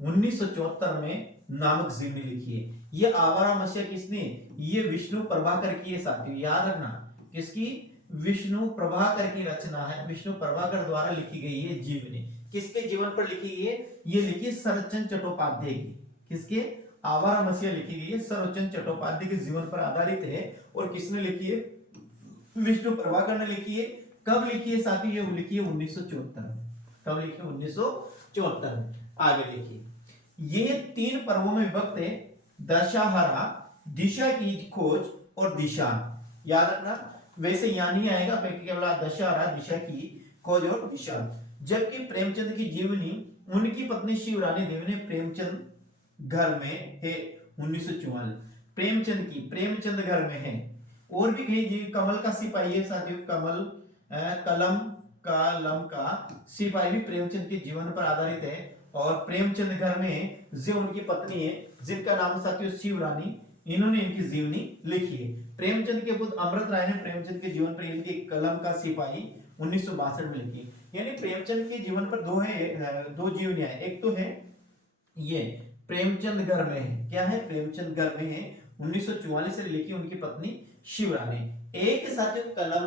1974 में नामक जीवनी लिखी है। ये आवारा मसीहा किसने, ये विष्णु प्रभाकर की है साथियों, याद रखना, किसकी, विष्णु प्रभाकर की रचना है, विष्णु प्रभाकर द्वारा लिखी गई है जीवनी। किसके जीवन पर लिखी गई है, ये लिखी है शरतचंद्र चट्टोपाध्याय की। किसके, आवारा मसीहा लिखी गई है शरतचंद्र चट्टोपाध्याय के जीवन पर आधारित है। और किसने लिखी है, विष्णु प्रभाकर ने लिखी है। कब लिखी है साथियों, ये लिखी है 1974 में। कब लिखी है, 1974 में। आगे देखिए, ये 3 पर्वों में विभक्त है, दशहरा, दिशा की खोज और दिशा। याद रखना, वैसे यहां नहीं आएगा, केवल दशहरा, दिशा की खोज और दिशा। जबकि प्रेमचंद की जीवनी उनकी पत्नी शिवरानी देवी ने प्रेमचंद घर में है 1944। प्रेमचंद की, प्रेमचंद घर में है। और भी कई जीव, कमल का सिपाही है साथियों, कमल कलम का सिपाही भी प्रेमचंद के जीवन पर आधारित है। और प्रेमचंद घर में जो उनकी पत्नी है, जिनका नाम साथियों शिवरानी, इन्होंने इनकी जीवनी लिखी है। प्रेमचंद के पुत्र अमृत राय ने प्रेमचंद के जीवन पर इनकी कलम का सिपाही 1962 में लिखी। यानी प्रेमचंद के जीवन पर दो जीवनियां हैं। एक तो है ये प्रेमचंद घर में है, क्या है, प्रेमचंद घर में है, 1944 से लिखी उनकी पत्नी शिवरानी। एक साथियों कलम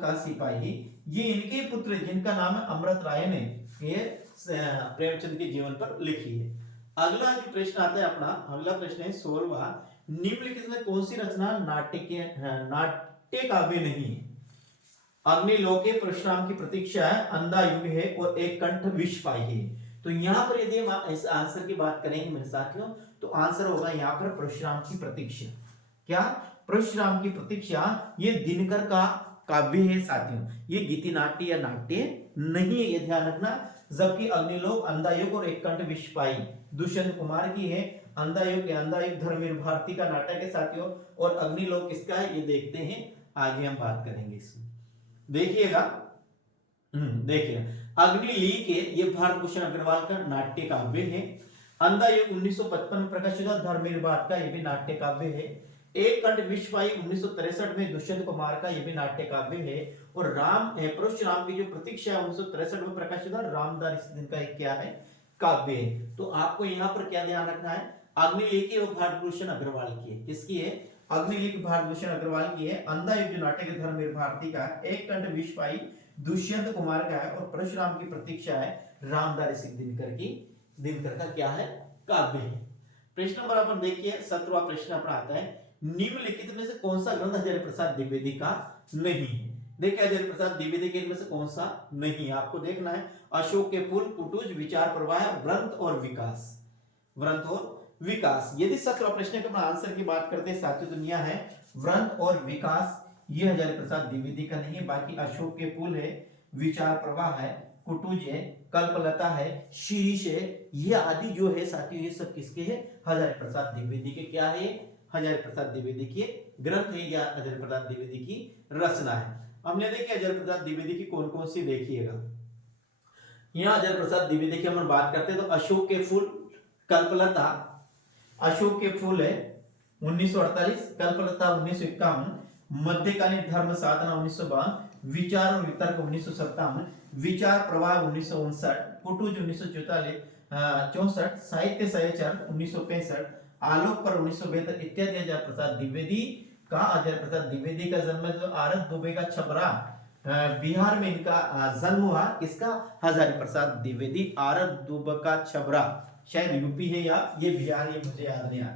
का सिपाही, ये इनके पुत्र जिनका नाम है अमृत राय ने ये प्रेमचंद के जीवन पर लिखी है। अगला जो प्रश्न आता है अपना, अगला प्रश्न है 16वां, निम्नलिखित में कौन सी रचना नाट्य काव्य नहीं है। अग्निलोके, परशुराम की प्रतीक्षा है, अंधा युग है और एक कंठ विषपाई है। तो यहाँ पर यदि हम इस आंसर की बात करेंगे मेरे साथियों, तो आंसर होगा यहाँ पर परशुराम की प्रतीक्षा। क्या, परशुराम की प्रतीक्षा, ये दिनकर का काव्य है साथियों, ये गीति नाट्य या नाट्य नहीं है, ये ध्यान रखना। जबकि अग्निलोक, अंधा युग और एक कंठ विषपाई दुष्यंत कुमार की है। अंधा युग धर्मवीर भारती का नाटक है साथियों। और अग्निलोक किसका है, ये देखते हैं, आगे हम बात करेंगे इसमें। देखिएगा, देखिए, अग्निलीक है, ये भारत भूषण अग्रवाल का नाट्य काव्य है। अंधा युग 1955 में प्रकाशित हुआ, धर्मवीर भारत का, ये भी नाट्य काव्य है। एक कंठ विषपाई 1963 में दुष्यंत कुमार का, ये भी नाट्य काव्य है। और परशुराम की जो प्रतीक्षा है 1963 में प्रकाशित हुआ, रामदास इस दिन का एक क्या है, काव्य है। तो आपको यहाँ पर क्या ध्यान रखना है, अग्निलीक है वो भारत भूषण अग्रवाल की है। किसकी है, अग्निलीक भारत भूषण अग्रवाल की है। अंधा युग जो नाटक है धर्मवीर भारती का, एक कंठ विषपाई दुष्यंत कुमार का है। और परशुराम की प्रतीक्षा है रामदास दिनकर का क्या है, काव्य है। प्रश्न नंबर अपन देखिए 17वां प्रश्न अपना आता है, निम्नलिखित में से कौन सा ग्रंथ हजारी प्रसाद द्विवेदी का नहीं है। देखिए, हजारी प्रसाद द्विवेदी के इनमें से कौन सा नहीं है, आपको देखना है। अशोक के फूल, कुटुज, विचार प्रवाह, व्रंत और विकास। यदि 17वां प्रश्न का आंसर की बात करते हैं साथियों, दुनिया है व्रंत और विकास, ये हजारी प्रसाद द्विवेदी का नहीं है। बाकी अशोक के फूल है, विचार प्रवाह है, कुटुज है, कल्पलता है, शीर्ष है, ये आदि जो है साथियों, ये सब किसके हैं, हजारी प्रसाद द्विवेदी के क्या है, हजारी प्रसाद द्विवेदी के ग्रंथ है या हजारी प्रसाद द्विवेदी की रचना है। हमने देखिए हजारी प्रसाद द्विवेदी की कौन कौन सी, देखिएगा यहाँ हजारी प्रसाद द्विवेदी की हम बात करते हैं तो अशोक के फूल, कल्पलता, अशोक के फूल है 1948, कल्पलता 1951, मध्यकालीन धर्म साधना 1952, विचार और वितर्क 1957, विचार प्रवाह 1959, कुटुज 1964, साहित्य सहचर 1965, आलोक पर 1972 इत्यादि। हजारी प्रसाद द्विवेदी का जन्म जो आरत दुबे का छपरा बिहार में इनका जन्म हुआ। किसका, हजारी प्रसाद द्विवेदी, आरत दुबे का छपरा, शायद यूपी है या ये बिहार, ये मुझे याद नहीं आ।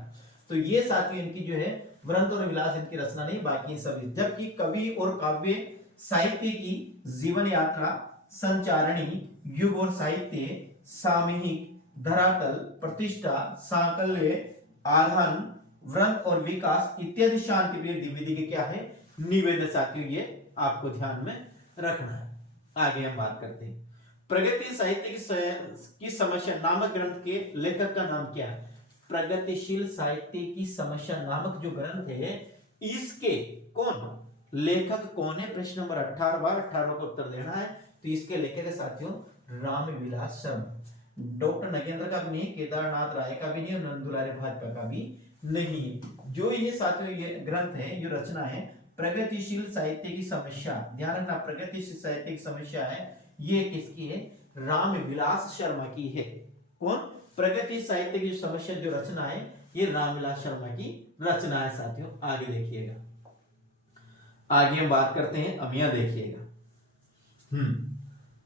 तो ये साथियों इनकी जो है व्रंत और विलास इनकी रचना नहीं, बाकी सभी। जबकि कवि और काव्य साहित्य की जीवन यात्रा, संचारणी, युग और साहित्य, सामूहिक, धरातल, प्रतिष्ठा, सांकल्य, आरोहण, व्रत और विकास इत्यादि शांति प्रिय द्विविधि के क्या है निवेद्य साथियों, ये आपको ध्यान में रखना है। आगे हम बात करते हैं प्रगति साहित्य की समस्या नामक ग्रंथ के लेखक का नाम क्या है। प्रगतिशील साहित्य की समस्या नामक जो ग्रंथ है इसके कौन लेखक कौन है, प्रश्न नंबर 18 को उत्तर देना है। तो इसके लेखक है साथियों रामविलास शर्मा। डॉक्टर नगेंद्र का भी नहीं, केदारनाथ राय का भी नहीं और नंदुलारे भाजपा का भी नहीं है। जो ये साथियों ये ग्रंथ है, जो रचना है प्रगतिशील साहित्य की समस्या, ध्यान रखना प्रगतिशील साहित्य की समस्या है, ये किसकी है, रामविलास शर्मा की है। कौन, प्रगति साहित्य की समस्या जो रचना है ये रामविलास शर्मा की रचना है साथियों। आगे देखिएगा, आगे हम बात करते हैं, अब यहां देखिएगा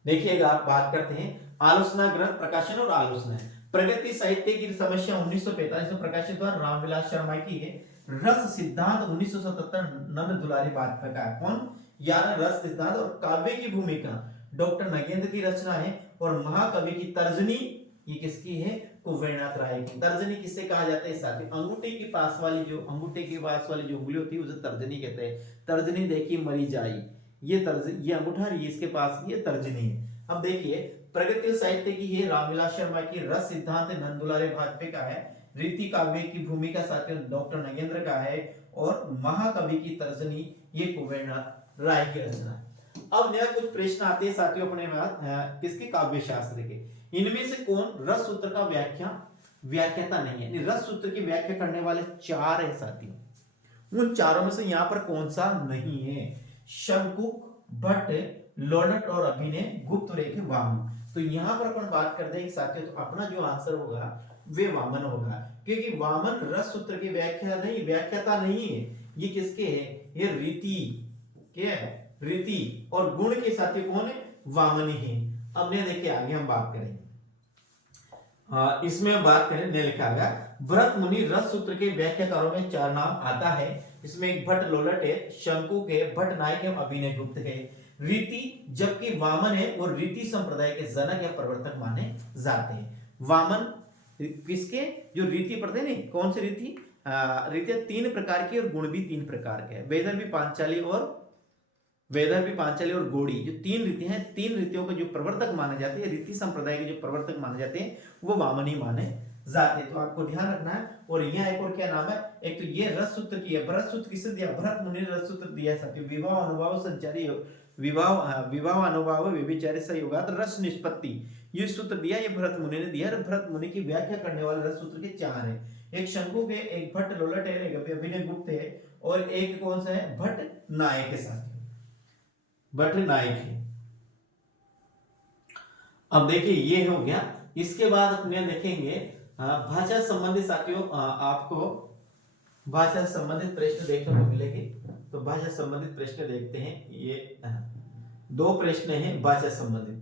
देखिएगा आप बात करते हैं आलोचना ग्रंथ प्रकाशन और आलोचना है। प्रगति साहित्य की समस्या 1945 में प्रकाशित हुआ, रामविलास शर्मा की है। रस सिद्धांत 1977 नंद दुलारी वाजपेयी का। कौन, यार रस सिद्धांत और काव्य की भूमिका डॉक्टर नगेंद्र की रचना है। और महाकवि की तर्जनी ये किसकी है, कुबेरनाथ राय की। तर्जनी किससे कहा जाता है साथी, अंगूठे के पास वाली जो उंगली होती है उसे तर्जनी कहते हैं। तर्जनी देखिए मरी जाई, ये अंगूठा ये इसके पास ये तर्जनी है। अब देखिए प्रगतिशील साहित्य की है रामविलास शर्मा की, रस सिद्धांत नंदुलारे भाजपेयी का है, रीति काव्य की भूमिका साथियों डॉक्टर नगेंद्र का है, और महाकवि की तर्जनी ये कुबेरनाथ राय की रचना है। अब नया कुछ प्रश्न आते हैं साथियों अपने किसके, काव्य शास्त्र के। इनमें से कौन रस सूत्र का व्याख्याता नहीं है। रस सूत्र की व्याख्या करने वाले 4 है साथियों, उन चारों में से यहां पर कौन सा नहीं है, शंकुक, भट्ट, लोडट और अभिनय गुप्त रेखे वामन। तो यहां पर अपन बात करते हैं साथियों, तो अपना जो आंसर होगा वे वामन होगा, क्योंकि वामन रस सूत्र की व्याख्याता नहीं है। ये किसके है, ये रीति के है, रीति और गुण के साथी कौन है, वामन ही है। अब ने देखिए आगे हम बात करेंगे, इसमें हम बात करें ने लिखा गया भरत मुनि रस सूत्र के व्याख्याकारों में 4 नाम आता है। इसमें एक भट्ट लोलट है, शंकु के, भट्ट नायक है, अभिनय गुप्त है। रीति जबकि वामन है और रीति संप्रदाय के जनक या प्रवर्तक माने जाते हैं। वामन किसके, जो रीति पढ़ते नहीं, कौन सी रीति, रीति 3 प्रकार की और गुण भी 3 प्रकार के हैं। वैदर्भी पांचाली और गौड़ी जो 3 रीति हैं, 3 रीतियों के जो प्रवर्तक माने जाते हैं, रीति संप्रदाय के जो प्रवर्तक माने जाते हैं वो वामनी माने जाते हैं। तो आपको ध्यान रखना है। और यहाँ एक और क्या नाम है, एक तो ये रस सूत्र की है, भरत सूत्र किसे दिया, भरत मुनि ने रस सूत्र दिया साथियों। विवाह अनुभाव संचारी विवाह अनुभाव व्यभिचारी संयोगात रस निष्पत्ति, ये सूत्र दिया, ये भरत मुनि ने दिया। भरत मुनि की व्याख्या करने वाले रस सूत्र के 4 है, एक शंकु के, एक भट्ट लोलट है, एक अभिनय गुप्त है, और एक कौन सा है, भट्ट नायक के साथ, भट्ट नायक है। अब देखिए ये हो गया। इसके बाद अपने देखेंगे भाषा संबंधित साथियों, आपको भाषा संबंधित प्रश्न देखने को मिलेंगे। तो भाषा संबंधित प्रश्न देखते हैं, ये 2 प्रश्न हैं भाषा संबंधित।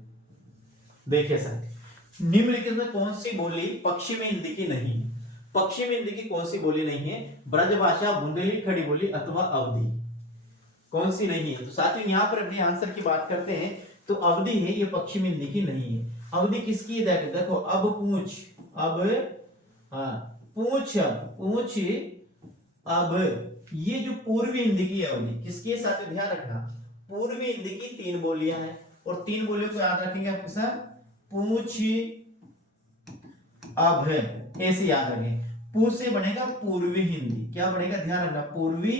देखिए साथी, निम्नलिखित में कौन सी बोली पश्चिमी हिंदी की नहीं है। पश्चिमी हिंदी की कौन सी बोली नहीं है, ब्रजभाषा, बुंदेली, खड़ी बोली अथवा अवधी, कौन सी नहीं है। तो साथियों यहाँ पर अपने आंसर की बात करते हैं, तो अवधि है, ये पश्चिमी हिंदी की नहीं है। अवधि किसकी है, देखो अब पूछ, अब पूछ अब, ये जो पूर्वी हिंदी की अवधि किसकी है साथियों, ध्यान रखना। पूर्वी हिंदी की 3 बोलियां हैं, और 3 बोलियों को याद रखेंगे आपके साथ, पूछ अब ऐसे याद रखें। पूछ से बनेगा पूर्वी हिंदी, क्या बनेगा, ध्यान रखना, पूर्वी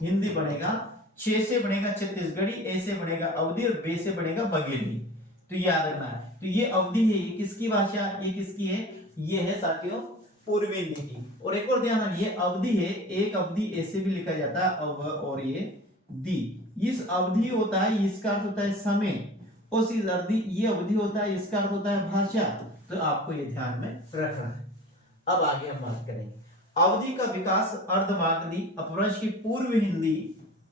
हिंदी बनेगा। 6 से बनेगा छत्तीसगढ़ी, ए से बनेगा अवधि, और बे से बनेगा बघेली। तो याद रखना है। तो ये अवधि है, ये किसकी भाषा, ये किसकी है, ये है साथियों पूर्वी हिंदी की। और एक और ध्यान रखना, ये अवधि है, एक अवधि ऐसे भी लिखा जाता है, अव और ये दी। इस अवधि होता है, इसका अर्थ होता है समय, और इस अवधि ये अवधि होता है, इसका अर्थ होता है भाषा। तो आपको ये ध्यान में रखना है। अब आगे हम बात करेंगे, अवधि का विकास अर्धमागधी अपभ्रंश की पूर्व हिंदी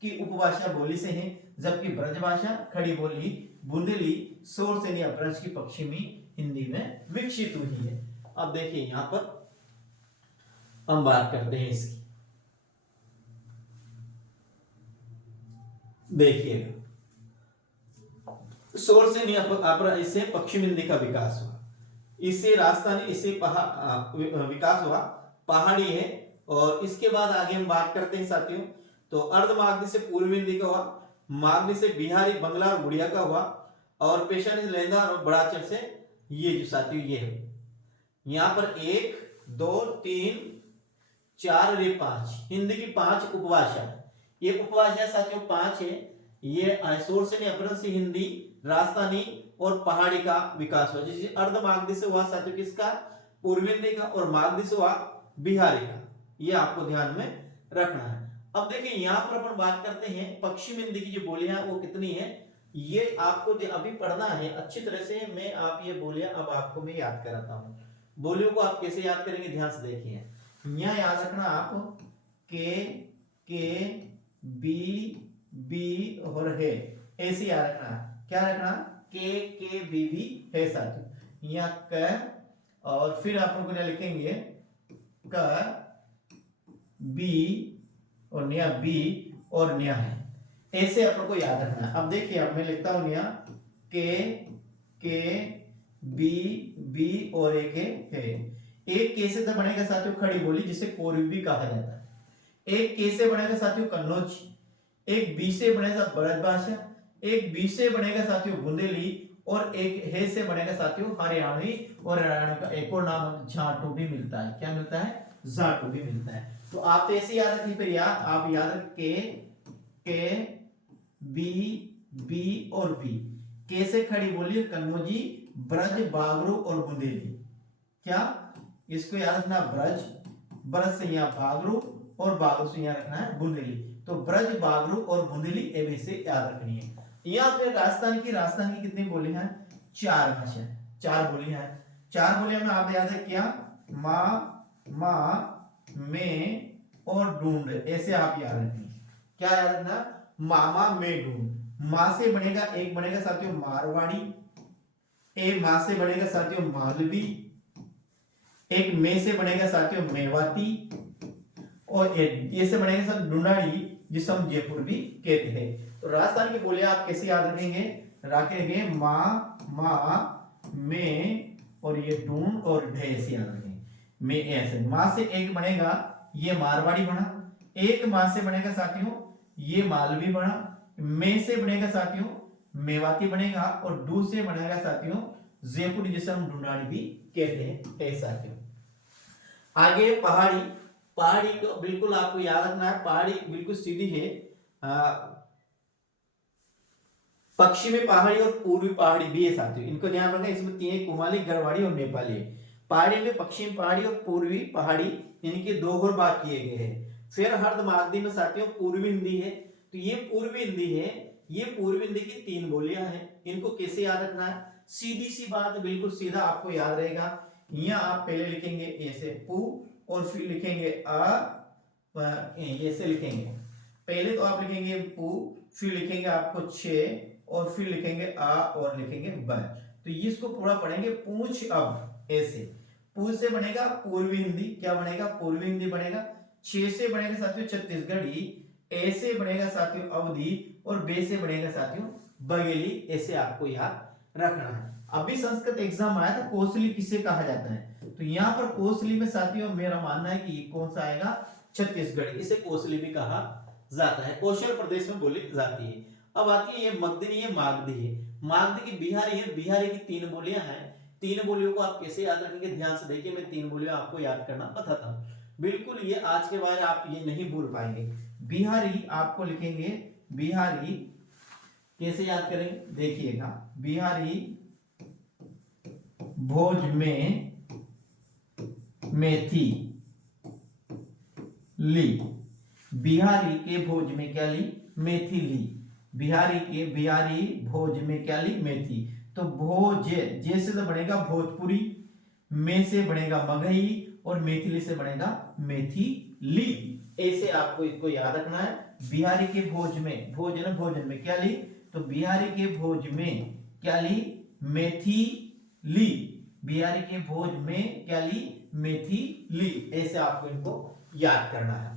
की उपभाषा बोली से है, जबकि ब्रजभाषा, खड़ी बोली, बुंदेली, शोर से अपभ्रंश की पश्चिमी हिंदी में विकसित हुई है। अब देखिए यहां पर हम बात करते हैं इसकी, देखिएगा शोर से इससे पश्चिमी हिंदी का विकास हुआ। इससे राजस्थानी, इससे विकास हुआ, पहाड़ी है। और इसके बाद आगे हम बात करते हैं साथियों, तो अर्धमागधी से पूर्वी हिंदी का हुआ, मागधी से बिहारी, बंगला और उड़िया का हुआ, और पेशानी, लेंदा और बड़ाचर से ये जो साथियों ये है। यहाँ पर 1 2 3 4 और ये 5 हिंदी की 5 उपभाषा है। ये उपभाषा साथियों 5 है। ये सोर्सनी, अपभ्रंशी हिंदी, राजस्थानी और पहाड़ी का विकास हुआ। जैसे अर्धमागधी से हुआ साथियों किसका, पूर्वी हिंदी का, और मागधी से हुआ बिहारी का। ये आपको ध्यान में रखना है। अब देखिए यहाँ पर अपन बात करते हैं पश्चिम हिंदी की जो बोलियां वो कितनी है, ये आपको अभी पढ़ना है अच्छी तरह से। मैं आप ये बोलियां अब आपको मैं याद कराता हूँ। बोलियों को आप कैसे याद करेंगे, ध्यान से देखिए। यहाँ याद रखना आप के बी और है, ऐसे याद रखना। क्या रखना, के बी है साथियों। यहाँ क, और फिर आप लोग लिखेंगे क बी और न्या बी और न्या है, ऐसे आप लोग को याद रखना है। अब देखिए अब मैं लिखता हूं न्या के बी और एक है। एक के से तो बनेगा साथियों खड़ी बोली, जिसे कोरवी भी कहा जाता है। एक के से बनेगा साथियों कन्नौज, एक बी से बनेगा ब्रजभाषा, एक बी से बनेगा साथियों बुंदेली, और एक है से बनेगा साथियों हरियाणवी। और हरियाणवी का एक और नाम जाटू भी मिलता है। क्या मिलता है, जाटू भी मिलता है। तो आप तो ऐसे याद रखिए, फिर आप याद रखिए के बी और बी। के से खड़ी बोली कन्नौजी, ब्रज, बागरू और बुंदेली। क्या, इसको याद रखना, ब्रज से यहाँ बागरू और बागरू से यहाँ रखना है बुंदेली। तो ब्रज, बागरू और बुंदेली ए से याद रखनी है। यहाँ पे राजस्थान की कितनी बोली हैं, 4 भाषा, 4 बोलियां हैं। 4 बोलियां में आप याद है क्या, माँ में और ढूंढ, ऐसे आप याद रखेंगे। क्या याद रखना, मामा में ढूंढ। माँ से बनेगा, एक बनेगा साथियों मारवाड़ी, एक माँ से बनेगा साथियों मालवी, एक में से बनेगा साथियों मेवाती, और ये से बनेगा साथियों ढूंढाड़ी, जिसे हम जयपुर भी कहते हैं। तो राजस्थान की बोलियां आप कैसे याद रखेंगे, रखेंगे माँ में और ये ढूंढ और ढे ऐसे याद रखेंगे। में ऐसे माँ से एक बनेगा ये मारवाड़ी बना, एक माँ से बनेगा साथियों ये मालवी बना, में से बनेगा साथियों मेवाती बनेगा, और डू से बनेगा साथियों जयपुरी, जिसे हम ढूंढाड़ी भी कहते हैं साथियों। आगे पहाड़ी को बिल्कुल आपको याद रखना है। पहाड़ी बिल्कुल सीधी है, पश्चिमी पहाड़ी और पूर्वी पहाड़ी भी है साथियों, इनको ध्यान रखना। इसमें 3 कुमाली, गढ़वाड़ी और नेपाली है। पहाड़ी में पश्चिम पहाड़ी और पूर्वी पहाड़ी, इनके 2 और भाग किए गए हैं। फिर अर्धमागधी में साथियों पूर्वी हिंदी है। तो ये पूर्वी हिंदी है, ये पूर्वी हिंदी की 3 बोलियां हैं। इनको कैसे याद रखना है, सीधी सी बात, बिल्कुल सीधा आपको याद रहेगा। यहाँ आप पहले लिखेंगे ऐसे पू, और फिर लिखेंगे ऐसे लिखेंगे। पहले तो आप लिखेंगे पू, फिर लिखेंगे आपको छे, और फिर लिखेंगे आ, और लिखेंगे ब। तो इसको पूरा पढ़ेंगे पूछ अब ऐसे। पूछ से बनेगा पूर्वी हिंदी, क्या बनेगा, पूर्वी हिंदी बनेगा। छे से बनेगा साथियों छत्तीसगढ़ी, ए से बनेगा साथियों अवधी, और बे से बनेगा साथियों बघेली। ऐसे आपको याद रखना है। अभी संस्कृत एग्जाम आया था, कोसली किसे कहा जाता है, तो यहाँ पर कोसली में साथियों मेरा मानना है कि कौन सा आएगा, छत्तीसगढ़ी, इसे कोसली भी कहा जाता है, कौशल प्रदेश में बोली जाती है। अब आती है ये मगधनी है, मागधी है। मागधी की बिहारी है, बिहारी की 3 बोलियां हैं। 3 बोलियों को आप कैसे याद रखेंगे, ध्यान से देखिए, मैं 3 बोलियां आपको याद करना बताता हूँ। बिल्कुल ये आज के बाद आप ये नहीं भूल पाएंगे। बिहारी आपको लिखेंगे, बिहारी कैसे याद करेंगे, देखिएगा, बिहारी भोज में मेथी ली, बिहारी के भोज में क्या ली, मेथी ली। बिहारी भोज में क्या ली, मेथी। तो भोज जैसे तो बनेगा भोजपुरी, में से बनेगा मगही, और मेथिली से बनेगा मेथी ली। ऐसे आपको इसको याद रखना है। बिहारी के भोज में, भोजन में क्या ली, तो बिहारी के भोज में क्या ली, मेथी ली। बिहारी के भोज में क्या ली, मेथी ली। ऐसे आपको इनको याद करना है।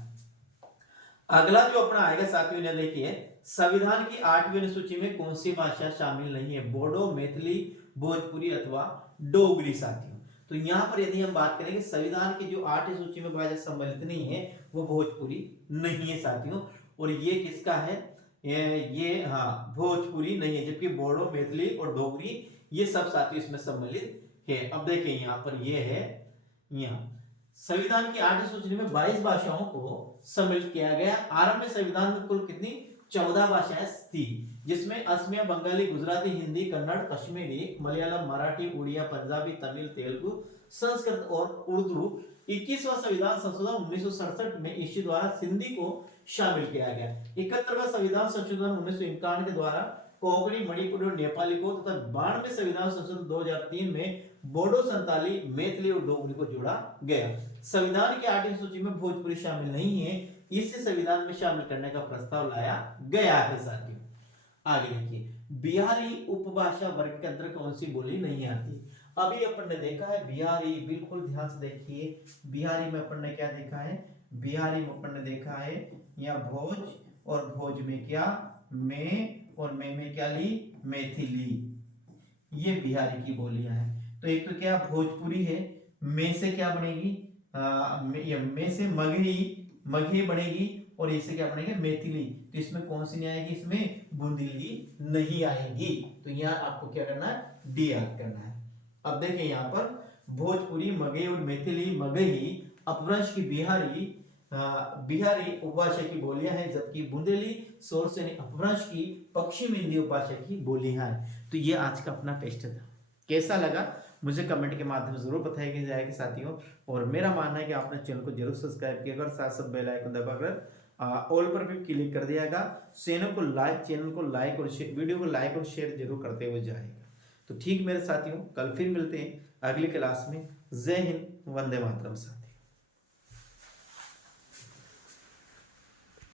अगला जो अपना आएगा साथियों ने देखिए, संविधान की 8वीं अनुसूची में कौन सी भाषा शामिल नहीं है, बोडो, मैथिली, भोजपुरी अथवा डोगरी साथियों। तो यहाँ पर यदि हम बात करेंगे संविधान की जो 8वीं सूची में भाषा सम्मिलित नहीं है वो भोजपुरी नहीं है साथियों। और ये किसका है, ये हाँ भोजपुरी नहीं है, जबकि बोडो, मैथिली और डोगरी ये सब साथियों इसमें सम्मिलित है। अब देखिए यहाँ पर ये है, यहाँ संविधान की 8वीं सूची में 22 भाषाओं को सम्मिलित किया गया। आरंभ में संविधान में कुल कितनी 14 भाषाएं थी, जिसमें असमिया, बंगाली, गुजराती, हिंदी, कन्नड़, कश्मीरी, मलयालम, मराठी, उड़िया, पंजाबी, तमिल, तेलुगु, संस्कृत और उर्दू। 21वां संविधान संशोधन 1967 में इसी द्वारा सिंधी को शामिल किया गया। 71वां संविधान संशोधन 1951 के द्वारा कोंकणी, मणिपुरी और नेपाली को तथा 92वें संविधान संशोधन 2003 में बोडो, संताली, मैथिली और डोगरी को जोड़ा गया। संविधान की 8वीं सूची में भोजपुरी शामिल नहीं है, इसे संविधान में शामिल करने का प्रस्ताव लाया गया है साथियों। आगे देखिए, बिहारी उपभाषा वर्ग के अंदर कौन सी बोली नहीं आती। अभी अपन ने देखा है बिहारी, बिल्कुल ध्यान से देखिए, बिहारी में अपन ने क्या देखा है, बिहारी में अपन ने देखा है यहाँ भोज, और भोज में क्या में, और में क्या ली मैथिली, ये बिहारी की बोलियां हैं। तो एक तो क्या भोजपुरी है, में से क्या बनेगी में से मगही बनेगी, और इससे क्या बनेगा मैथिली। तो इसमें कौन सी नहीं आएगी, इसमें बुंदेली नहीं आएगी। तो यहाँ आपको क्या करना है, डी याद करना है। अब देखिए यहाँ पर भोजपुरी, मगही और मैथिली, मगही अपभ्रंश की बिहारी उपभाषा की बोलियां हैं, जबकि बुंदेली सोर्स यानी अपभ्रंश की पश्चिम हिंदी उपभाषा की बोलियां हैं। तो ये आज का अपना टेस्ट था, कैसा लगा मुझे कमेंट के माध्यम से जरूर बताया जाएगा साथियों। और मेरा मानना है कि आपने चैनल को जरूर सब्सक्राइब किया और साथ साथ बेल आइकन दबाकर ऑल पर भी क्लिक कर दियागा। चैनल को लाइक और वीडियो को लाइक और शेयर जरूर करते हुए जाएगा। तो ठीक मेरे साथियों, कल फिर मिलते हैं अगली क्लास में। जय हिंद, वंदे मातरम।